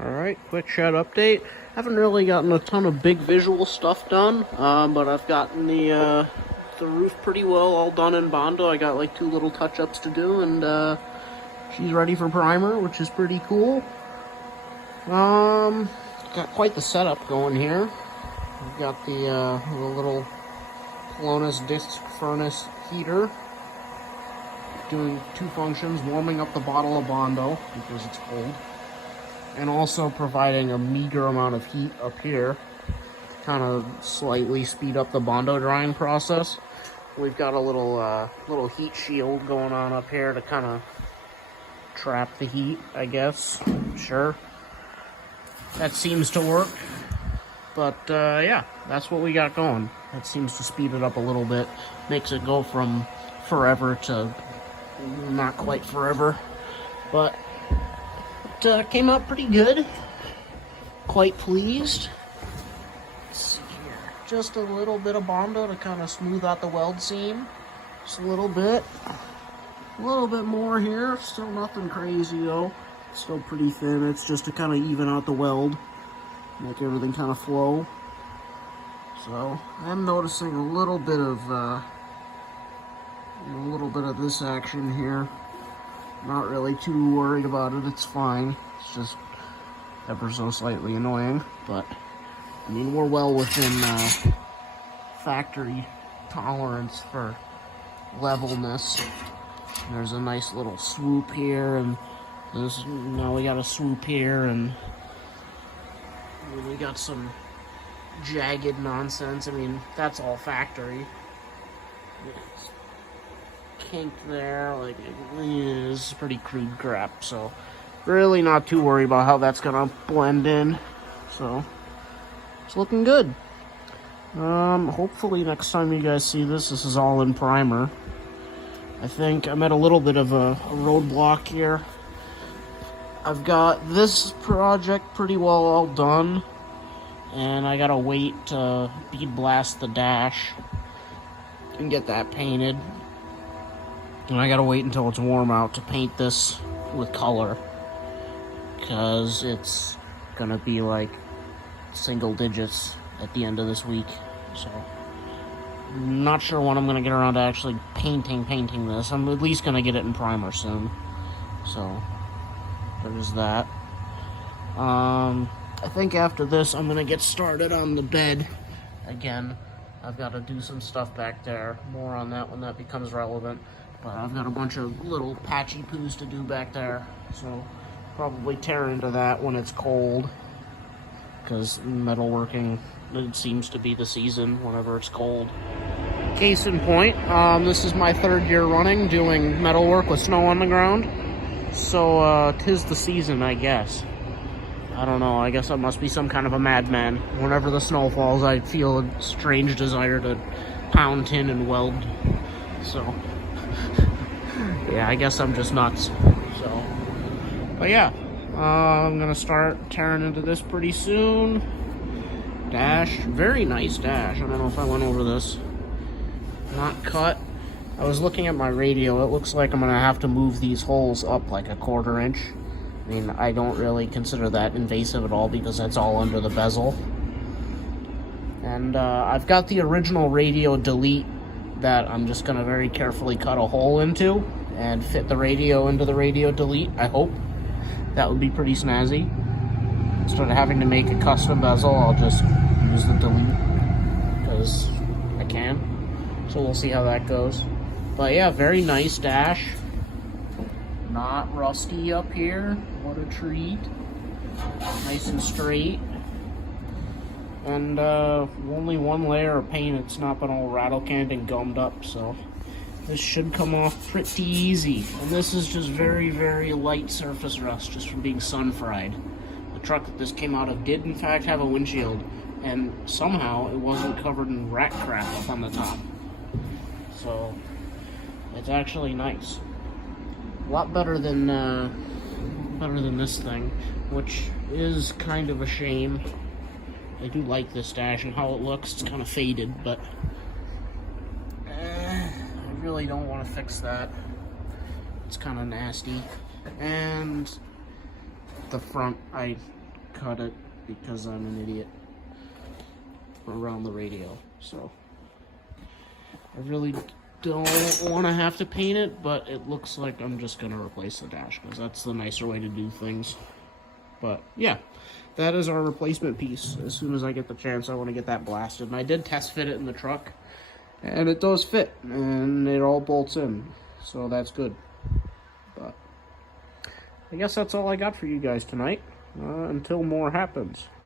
Alright, quick shed update. Haven't really gotten a ton of big visual stuff done, but I've gotten the roof pretty well all done in Bondo. I got like 2 little touch-ups to do, and she's ready for primer, which is pretty cool. Got quite the setup going here. We've got the little Colonus disc furnace heater doing 2 functions: warming up the bottle of Bondo because it's cold, and also providing a meager amount of heat up here to kind of slightly speed up the Bondo drying process. We've got a little heat shield going on up here to kind of trap the heat, I guess. Sure, that seems to work. But yeah, that's what we got going. That seems to speed it up a little bit, makes it go from forever to not quite forever, but it came out pretty good. Quite pleased. Let's see here. Just a little bit of Bondo to kind of smooth out the weld seam. Just a little bit. A little bit more here. Still nothing crazy though. Still pretty thin. It's just to kind of even out the weld, make everything kind of flow. So I'm noticing a little bit of this action here. Not really too worried about it. It's fine. It's just ever so slightly annoying, but I mean, we're well within factory tolerance for levelness. There's a nice little swoop here, and now we got a swoop here, and we got some jagged nonsense. I mean, that's all factory. It's kinked there, like, it's pretty crude crap, so really not too worried about how that's gonna blend in. So it's looking good. Hopefully next time you guys see this is all in primer. I think I'm at a little bit of a roadblock here. I've got this project pretty well all done, and I gotta wait to bead blast the dash and get that painted. And I gotta wait until it's warm out to paint this with color, because it's gonna be like single digits at the end of this week. So I'm not sure when I'm gonna get around to actually painting this. I'm at least gonna get it in primer soon. So there's that. I think after this I'm gonna get started on the bed again. I've got to do some stuff back there. More on that when that becomes relevant. But I've got a bunch of little patchy poos to do back there, so probably tear into that when it's cold, because metalworking, it seems to be the season whenever it's cold. Case in point, this is my 3rd year running doing metalwork with snow on the ground, so 'tis the season, I guess. I don't know, I guess I must be some kind of a madman. Whenever the snow falls, I feel a strange desire to pound tin and weld, so yeah, I guess I'm just nuts. So, but yeah, I'm gonna start tearing into this pretty soon. Dash, very nice dash. I don't know if I went over this. Not cut. I was looking at my radio. It looks like I'm gonna have to move these holes up like a 1/4 inch. I mean, I don't really consider that invasive at all because that's all under the bezel. And I've got the original radio delete that I'm just gonna very carefully cut a hole into and fit the radio into the radio delete, I hope. That would be pretty snazzy. Instead of having to make a custom bezel, I'll just use the delete because I can. So we'll see how that goes. But yeah, very nice dash. Not rusty up here. What a treat. Nice and straight. And only 1 layer of paint. It's not been all rattle canned and gummed up, so this should come off pretty easy. And this is just very, very light surface rust just from being sun fried. The truck that this came out of did in fact have a windshield, and somehow it wasn't covered in rat crap up on the top. So it's actually nice. A lot better than this thing, which is kind of a shame. I do like this dash and how it looks. It's kind of faded, but I really don't want to fix that. It's kind of nasty. And the front, I cut it because I'm an idiot around the radio. So I really don't want to have to paint it, but it looks like I'm just going to replace the dash because that's the nicer way to do things. But yeah, that is our replacement piece. As soon as I get the chance, I want to get that blasted. And I did test fit it in the truck, and it does fit, and it all bolts in, so that's good. But I guess that's all I got for you guys tonight, until more happens.